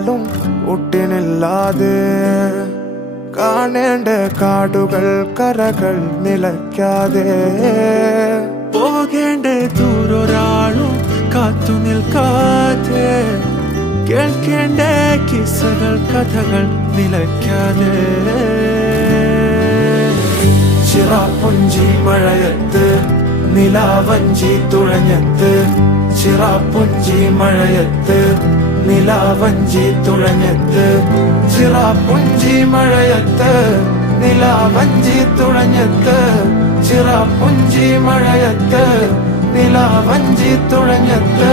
ഒരാളും ഒട്ടിനില്ലാതെ കാണേണ്ട കാടുകൾ കരകൾ നിലയ്ക്കാതെ പോകേണ്ട ദൂരൊരാളും കാത്തു നിൽക്കാതെ കേൾക്കേണ്ട കിസ്സകൾ കഥകൾ നിലയ്ക്കാതെ ചിറാപ്പുഞ്ചി മഴയത്ത് നിലാവഞ്ചി തുഴഞ്ഞത്ത് ചിറാപ്പുഞ്ചി മഴയത്ത് നിലാവഞ്ചി തുഴഞ്ഞത്ത് ചിറാപ്പുഞ്ചി മഴയത്ത് നിലാവഞ്ചി തുഴഞ്ഞത്ത് ചിറാപ്പുഞ്ചി മഴയത്ത് നിലാവഞ്ചി തുഴഞ്ഞത്ത്